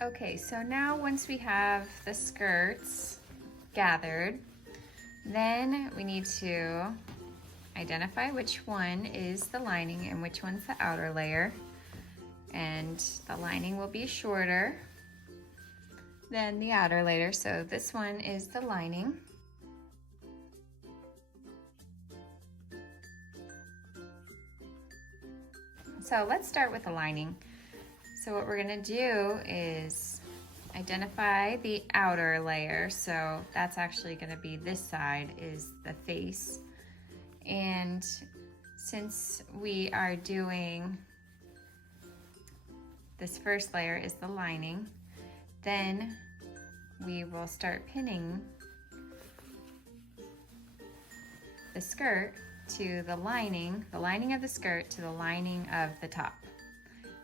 Okay, so now once we have the skirts gathered, then we need to identify which one is the lining and which one's the outer layer. And the lining will be shorter than the outer layer, so this one is the lining. So let's start with the lining. So what we're gonna do is identify the outer layer. So that's actually gonna be this side is the face. And since we are doing this first layer is the lining, then we will start pinning the skirt to the lining of the skirt to the lining of the top.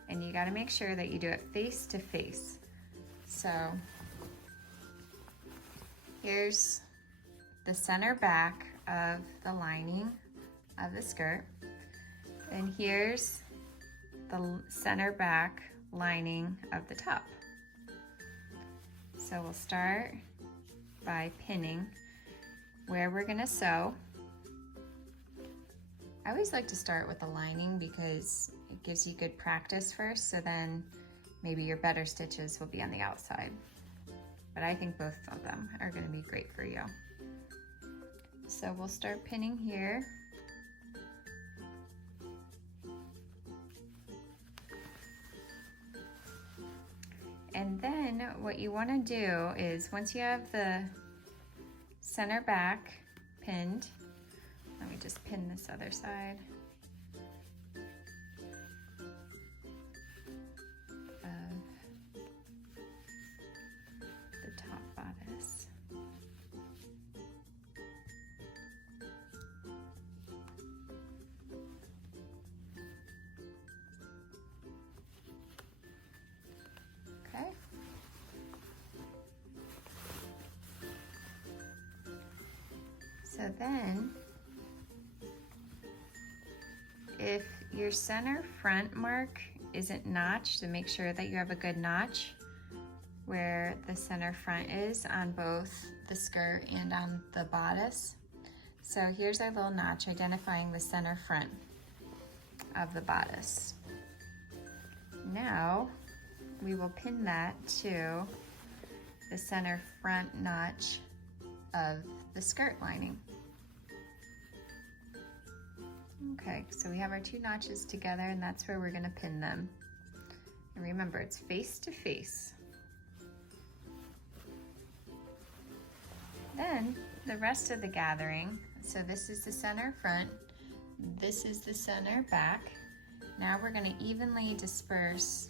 And you gotta make sure that you do it face to face. So here's the center back of the lining of the skirt. And here's the center back lining of the top. So we'll start by pinning where we're gonna sew. I always like to start with the lining because it gives you good practice first, so then maybe your better stitches will be on the outside. But I think both of them are gonna be great for you. So we'll start pinning here. And then what you wanna do is once you have the center back pinned, let me just pin this other side of the top bodice. Okay. So then, if your center front mark isn't notched, so make sure that you have a good notch where the center front is on both the skirt and on the bodice. So here's our little notch identifying the center front of the bodice. Now we will pin that to the center front notch of the skirt lining. Okay, so we have our two notches together and that's where we're gonna pin them. And remember, it's face to face. Then the rest of the gathering, so this is the center front, this is the center back. Now we're gonna evenly disperse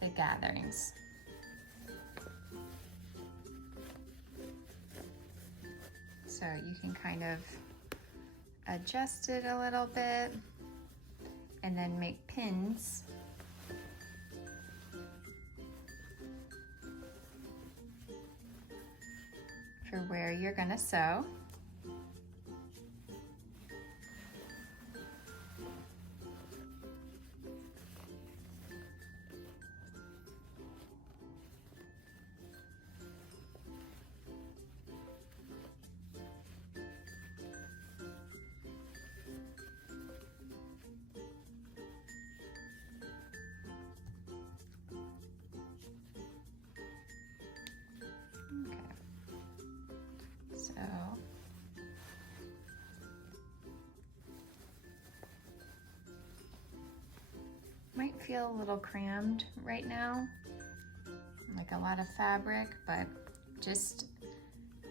the gatherings. So you can kind of adjust it a little bit and then make pins for where you're gonna sew. Okay, so might feel a little crammed right now, like a lot of fabric, but just,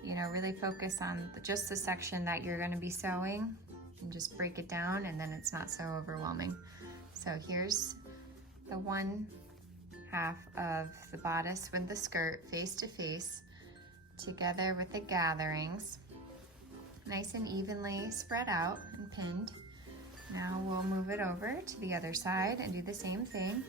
you know, really focus on just the section that you're going to be sewing and just break it down, and then it's not so overwhelming. So here's the one half of the bodice with the skirt face to face together with the gatherings, nice and evenly spread out and pinned. Now we'll move it over to the other side and do the same thing.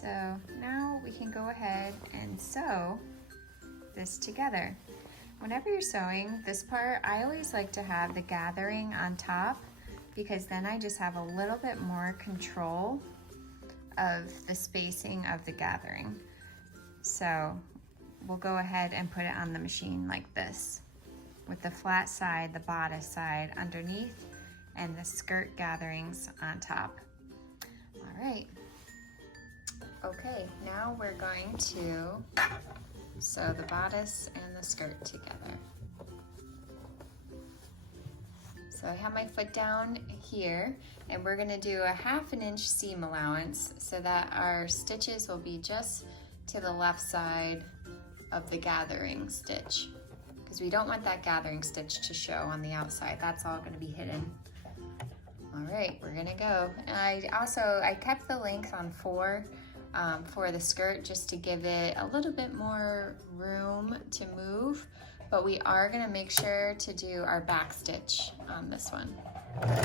So now we can go ahead and sew this together. Whenever you're sewing this part, I always like to have the gathering on top because then I just have a little bit more control of the spacing of the gathering. So we'll go ahead and put it on the machine like this, with the flat side, the bodice side underneath, and the skirt gatherings on top. All right. Okay, now we're going to sew the bodice and the skirt together. So I have my foot down here, and we're gonna do a 1/2 inch seam allowance so that our stitches will be just to the left side of the gathering stitch, because we don't want that gathering stitch to show on the outside. That's all gonna be hidden. All right, we're gonna go. And I kept the length on 4 for the skirt just to give it a little bit more room to move, but we are gonna make sure to do our back stitch on this one. Forward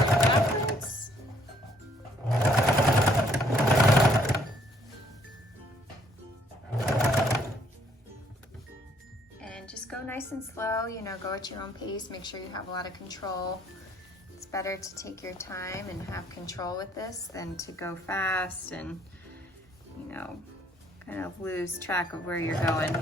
and backwards. And just go nice and slow, you know, go at your own pace, make sure you have a lot of control. It's better to take your time and have control with this than to go fast and, you know, kind of lose track of where you're going.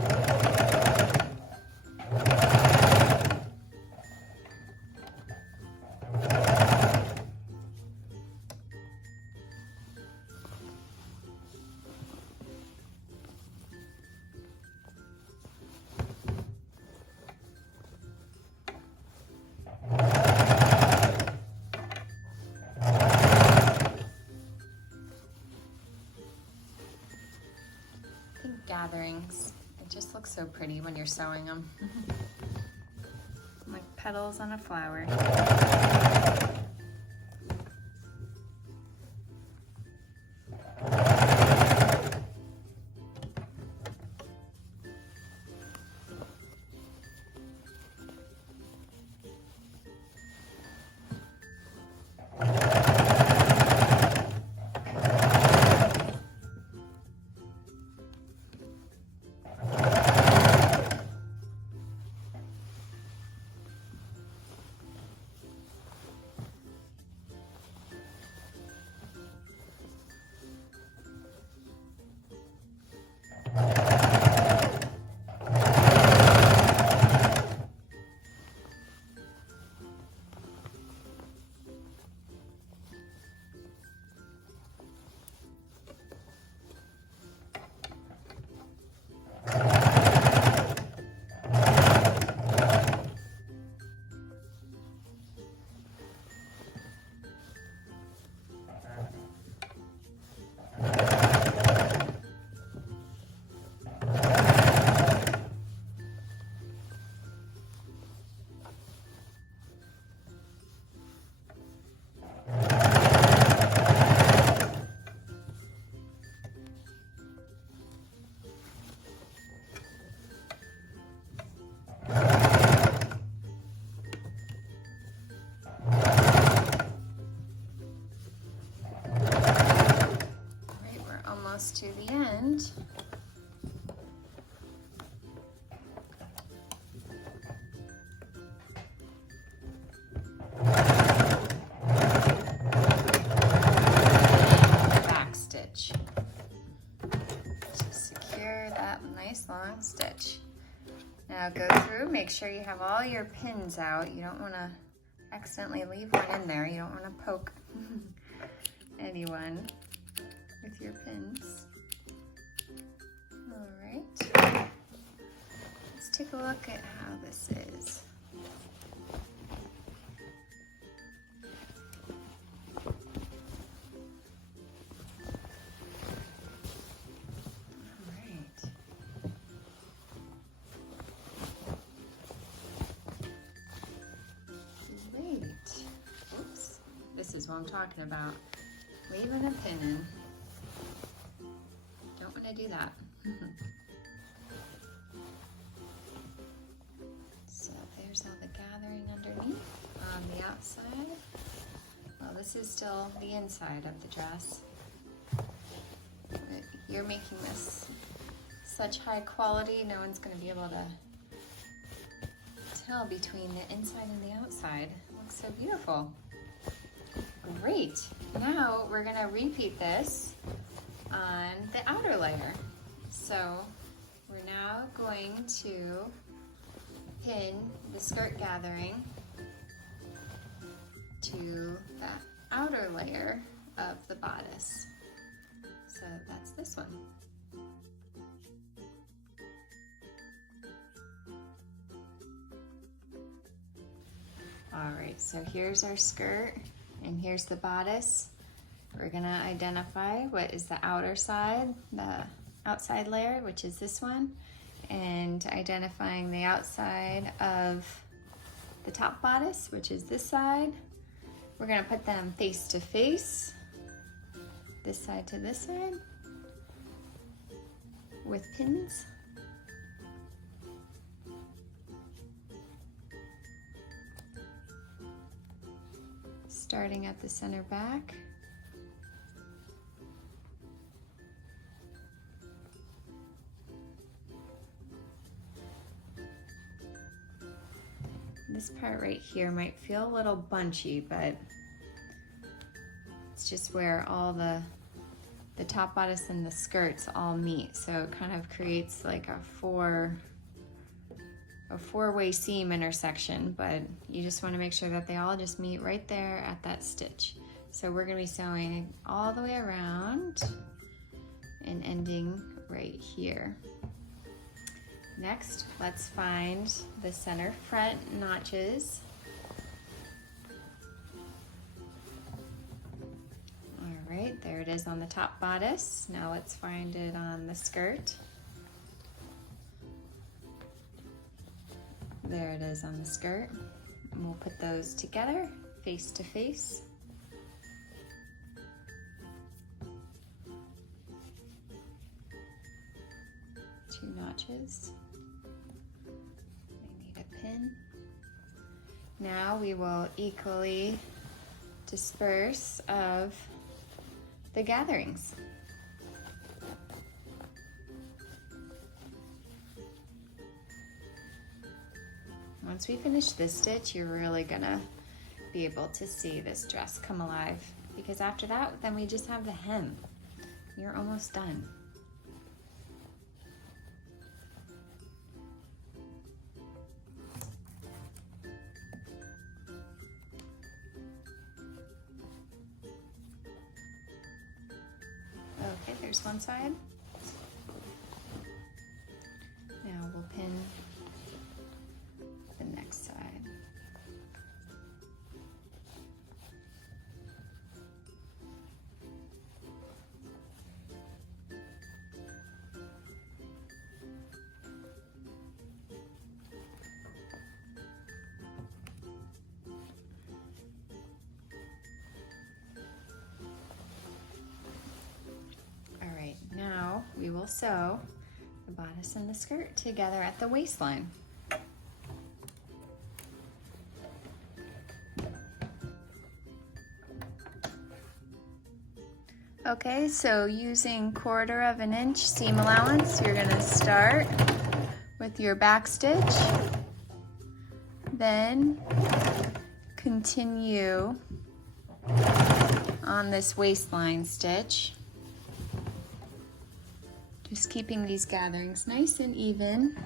Gatherings, it just looks so pretty when you're sewing them. Like petals on a flower. To the end. Back stitch to secure that nice long stitch. Now go through, make sure you have all your pins out. You don't want to accidentally leave one in there. You don't want to poke anyone with your pins. All right, let's take a look at how this is. All right. Great. Oops, this is what I'm talking about. Leaving a pin in. Don't want to do that. So there's all the gathering underneath on the outside. Well, this is still the inside of the dress. you're making this such high quality, no one's gonna be able to tell between the inside and the outside. It looks so beautiful. Great. Now we're gonna repeat this on the outer layer. So we're now going to pin the skirt gathering to the outer layer of the bodice. So that's this one. All right, so here's our skirt and here's the bodice. We're gonna identify what is the outer side, the outside layer, which is this one, and identifying the outside of the top bodice, which is this side. We're gonna put them face to face, this side to this side, with pins. Starting at the center back. This part right here might feel a little bunchy, but it's just where all the top bodice and the skirts all meet. So it kind of creates like a four-way seam intersection, but you just want to make sure that they all just meet right there at that stitch. So we're going to be sewing all the way around and ending right here. Next, let's find the center front notches. All right, there it is on the top bodice. Now let's find it on the skirt. There it is on the skirt. And we'll put those together, face to face. Two notches. They need a pin. Now we will equally disperse of the gatherings. Once we finish this stitch, you're really gonna be able to see this dress come alive, because after that, then we just have the hem. You're almost done. Okay, there's one side. Now we'll pin the next side. All right, now we will sew the bodice and the skirt together at the waistline. Okay, so using 1/4 of an inch seam allowance, you're gonna start with your back stitch, then continue on this waistline stitch, just keeping these gatherings nice and even.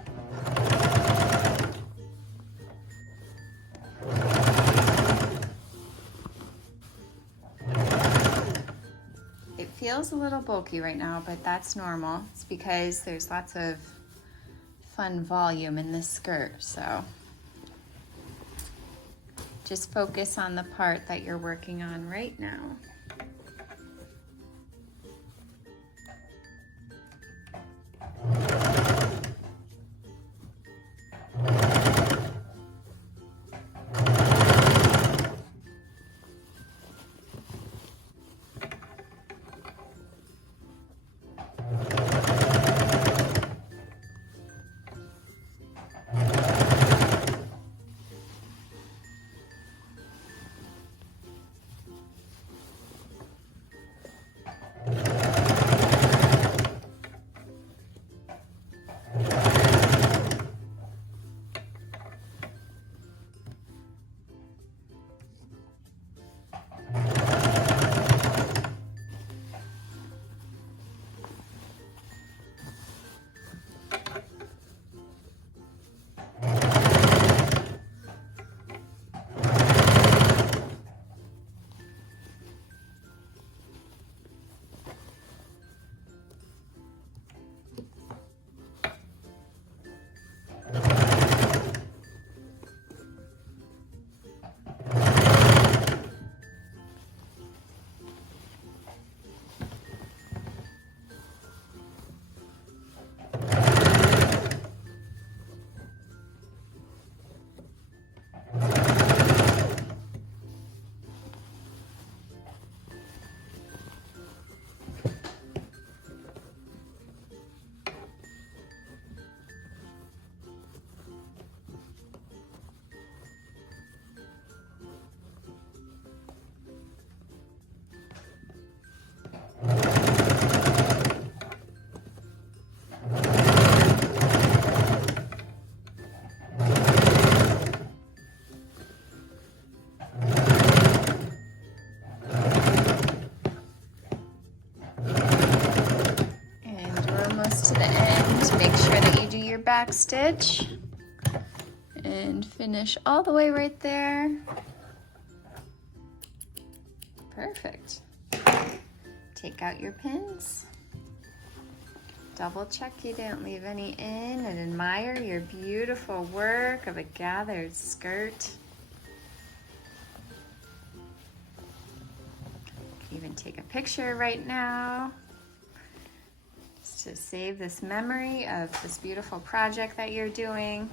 It feels a little bulky right now, but that's normal. It's because there's lots of fun volume in this skirt, so just focus on the part that you're working on right now. Just make sure that you do your back stitch and finish all the way right there. Perfect. Take out your pins. Double check you didn't leave any in and admire your beautiful work of a gathered skirt. You can even take a picture right now just to save this memory of this beautiful project that you're doing.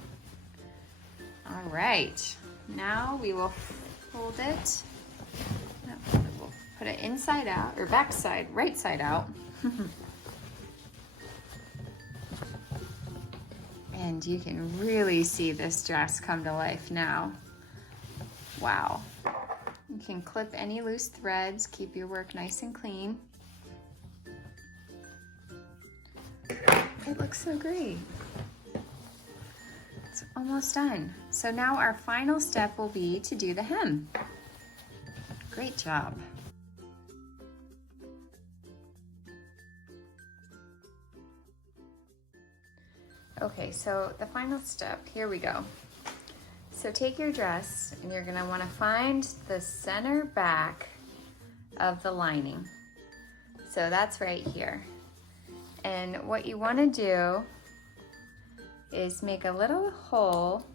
All right, now we will fold it. We'll put it inside out, or back side, right side out. And you can really see this dress come to life now. Wow. You can clip any loose threads, keep your work nice and clean. It looks so great. It's almost done. So now our final step will be to do the hem. Great job. Okay, so the final step, here we go. So take your dress and you're gonna wanna find the center back of the lining. So that's right here. And what you wanna do is make a little hole.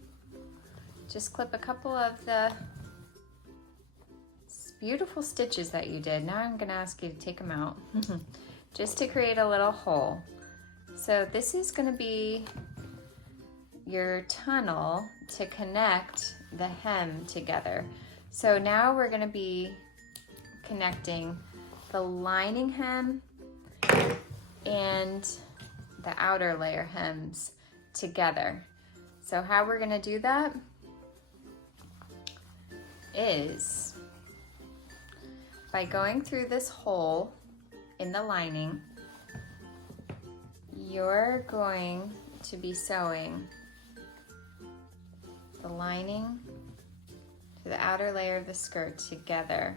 Just clip a couple of the beautiful stitches that you did. Now I'm gonna ask you to take them out just to create a little hole. So this is gonna be your tunnel to connect the hem together. So now we're gonna be connecting the lining hem and the outer layer hems together. So how we're gonna do that is by going through this hole in the lining. You're going to be sewing the lining to the outer layer of the skirt together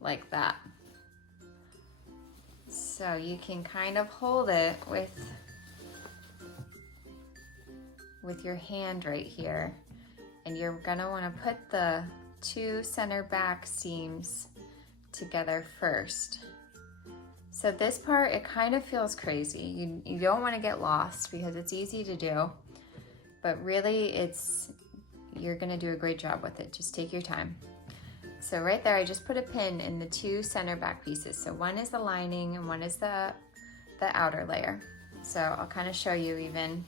like that. So you can kind of hold it with your hand right here, and you're gonna wanna put the two center back seams together first. So this part, it kind of feels crazy. You don't want to get lost because it's easy to do, but really you're gonna do a great job with it. Just take your time. So right there, I just put a pin in the two center back pieces. So one is the lining and one is the outer layer. So I'll kind of show you even,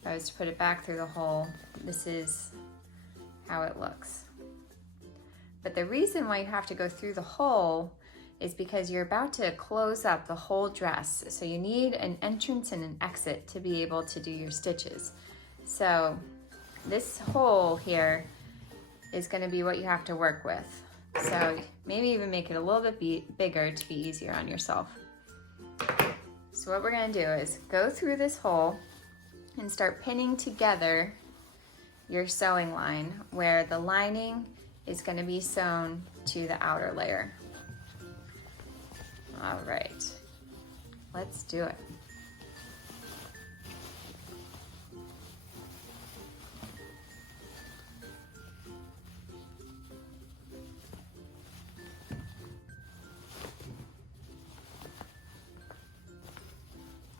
if I was to put it back through the hole, this is how it looks. But the reason why you have to go through the hole is because you're about to close up the whole dress. So you need an entrance and an exit to be able to do your stitches. So this hole here is gonna be what you have to work with. So maybe even make it a little bit bigger to be easier on yourself. So what we're gonna do is go through this hole and start pinning together your sewing line where the lining is gonna be sewn to the outer layer. All right, let's do it.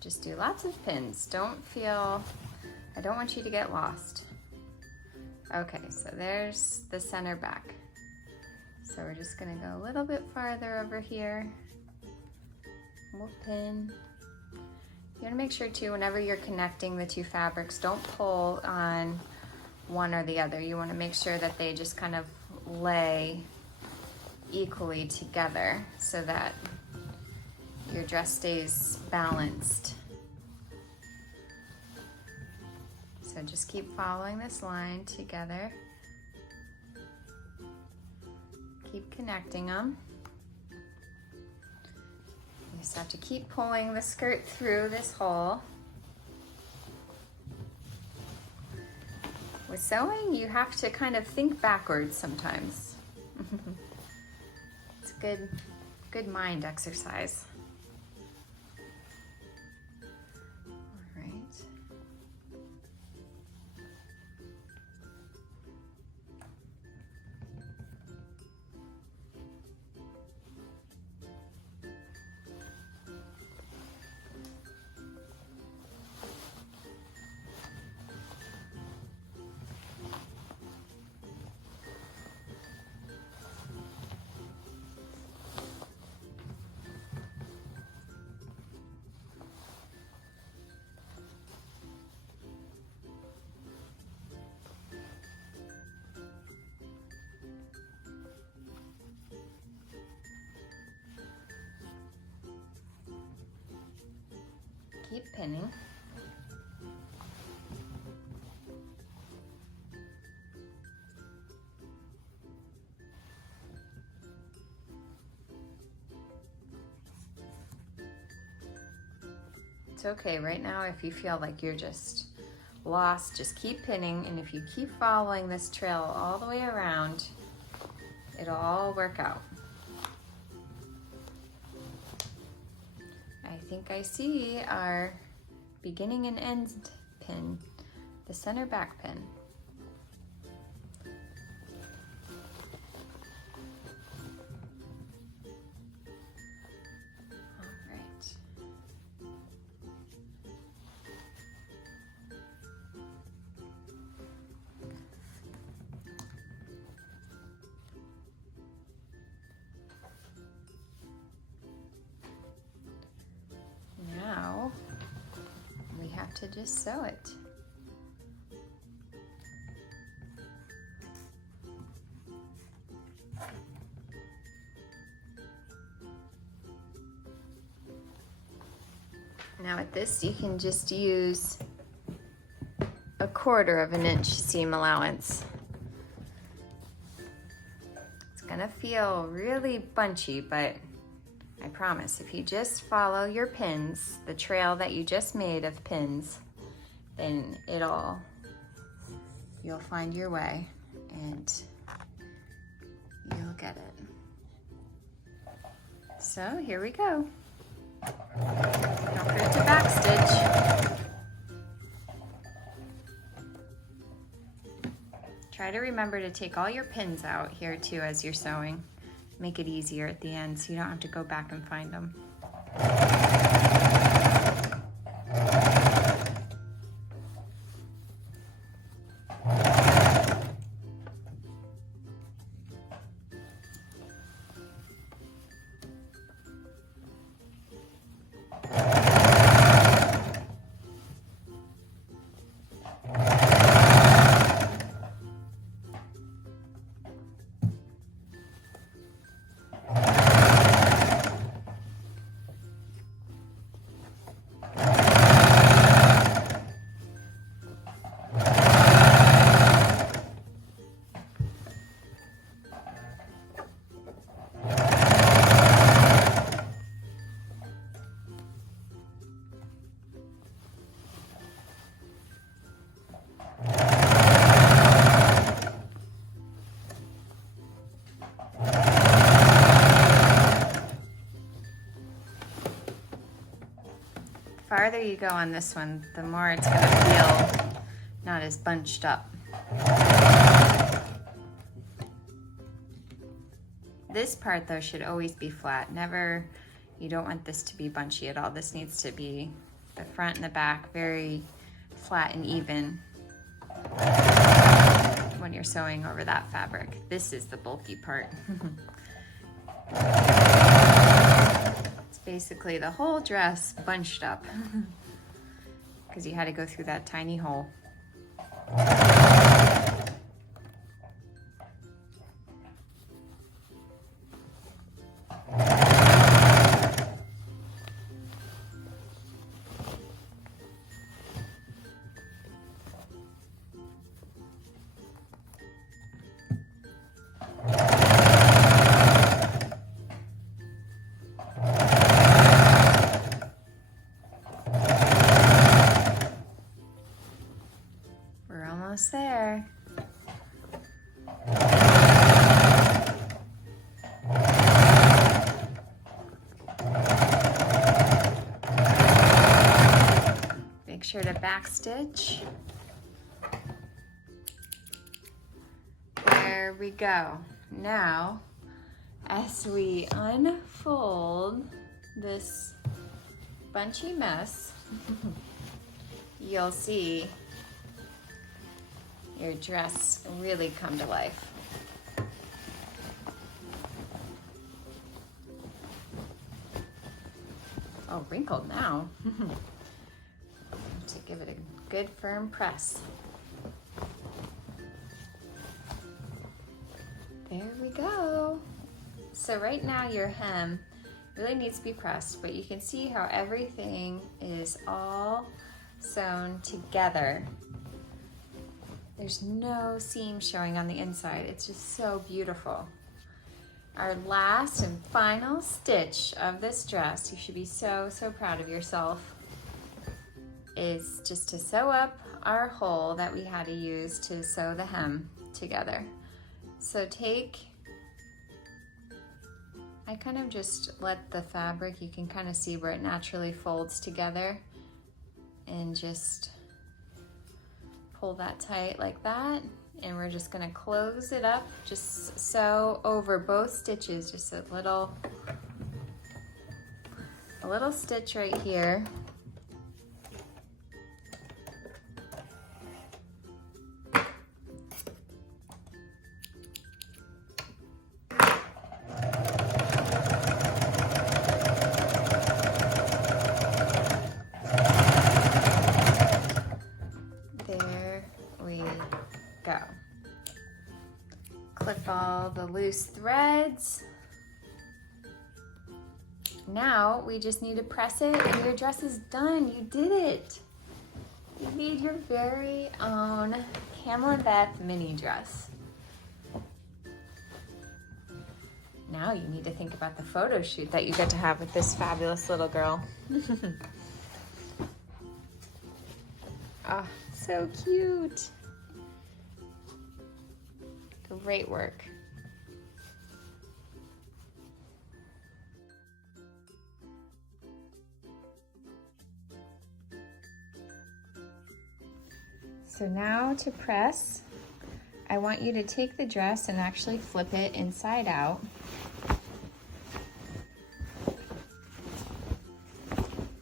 Just do lots of pins. I don't want you to get lost. Okay, so there's the center back. So we're just gonna go a little bit farther over here. We'll pin. You wanna make sure too, whenever you're connecting the two fabrics, don't pull on one or the other. You wanna make sure that they just kind of lay equally together so that your dress stays balanced. So just keep following this line together. Keep connecting them. You just have to keep pulling the skirt through this hole. With sewing, you have to kind of think backwards sometimes. It's a good mind exercise. All right. keep pinning. It's okay right now if you feel like you're just lost, just keep pinning, and if you keep following this trail all the way around, it'll all work out. I think I see our beginning and end pin, the center back pin. Now we have to just sew it. Now with this, you can just use 1/4 of an inch seam allowance. It's gonna feel really bunchy, but I promise, if you just follow your pins, the trail that you just made of pins, then you'll find your way and you'll get it. So here we go. Don't forget to backstitch. Try to remember to take all your pins out here too as you're sewing. Make it easier at the end so you don't have to go back and find them. The farther you go on this one, the more it's going to feel not as bunched up. This part though should always be flat. Never, you don't want this to be bunchy at all. This needs to be the front and the back very flat and even when you're sewing over that fabric. This is the bulky part. It's basically the whole dress bunched up because you had to go through that tiny hole. We're almost there. Make sure to backstitch. There we go. Now, as we unfold this bunchy mess, you'll see your dress really come to life. Oh, wrinkled now. To give it a good firm press. There we go. So right now your hem really needs to be pressed, but you can see how everything is all sewn together. There's no seam showing on the inside. It's just so beautiful. Our last and final stitch of this dress, you should be so, so proud of yourself, is just to sew up our hole that we had to use to sew the hem together. So I kind of just let the fabric, you can kind of see where it naturally folds together, and just pull that tight like that. And we're just gonna close it up, just sew over both stitches, just a little stitch right here. There we go. Clip all the loose threads. Now we just need to press it and your dress is done. You did it. You made your very own Camilyn Beth mini dress. Now you need to think about the photo shoot that you get to have with this fabulous little girl. Ah, so cute. Great work. So now to press, I want you to take the dress and actually flip it inside out.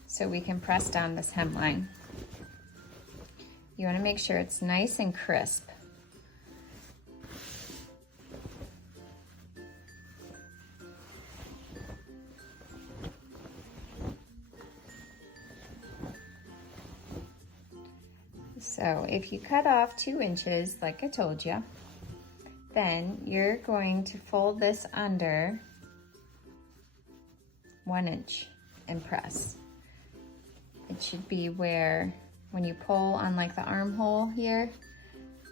So we can press down this hemline. You want to make sure it's nice and crisp. So if you cut off 2 inches, like I told you, then you're going to fold this under 1 inch and press. It should be where, when you pull on like the armhole here,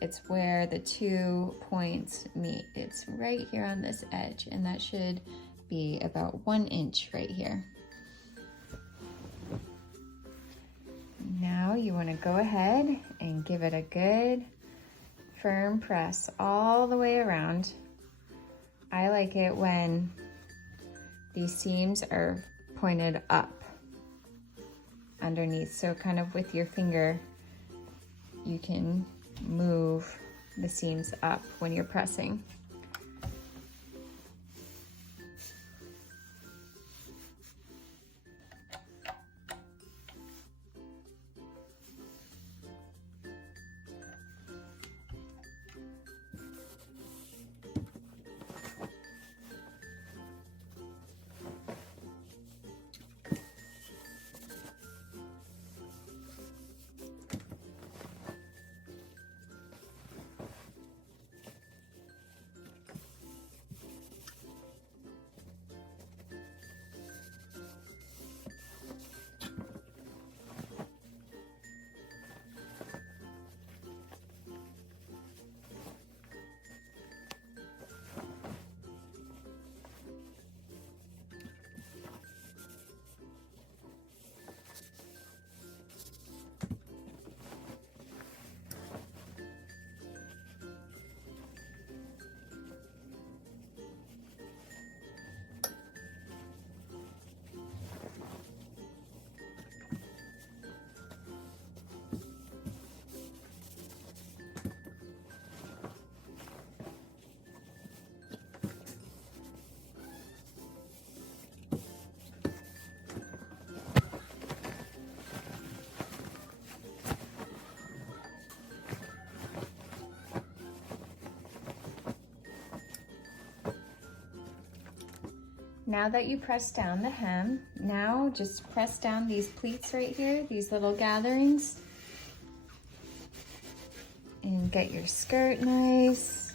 it's where the 2 points meet. It's right here on this edge, and that should be about 1 inch right here. Now you want to go ahead and give it a good firm press all the way around. I like it when these seams are pointed up underneath, so kind of with your finger you can move the seams up when you're pressing. Now that you press down the hem, now just press down these pleats right here, these little gatherings, and get your skirt nice.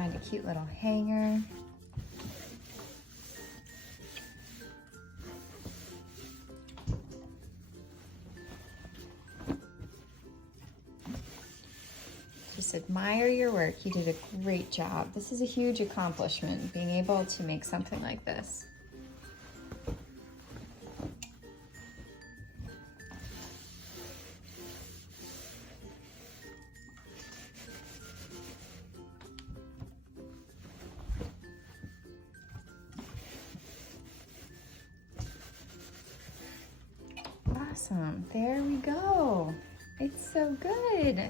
find a cute little hanger. Just admire your work. You did a great job. This is a huge accomplishment, being able to make something like this. Awesome, there we go. It's so good.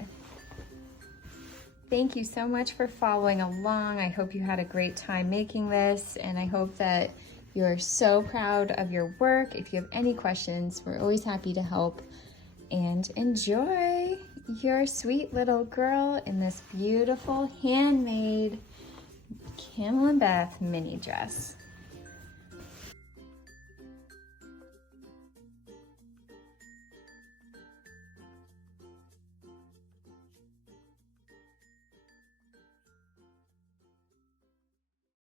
Thank you so much for following along. I hope you had a great time making this, and I hope that you're so proud of your work. If you have any questions, we're always happy to help. And enjoy your sweet little girl in this beautiful handmade Camilyn Beth mini dress.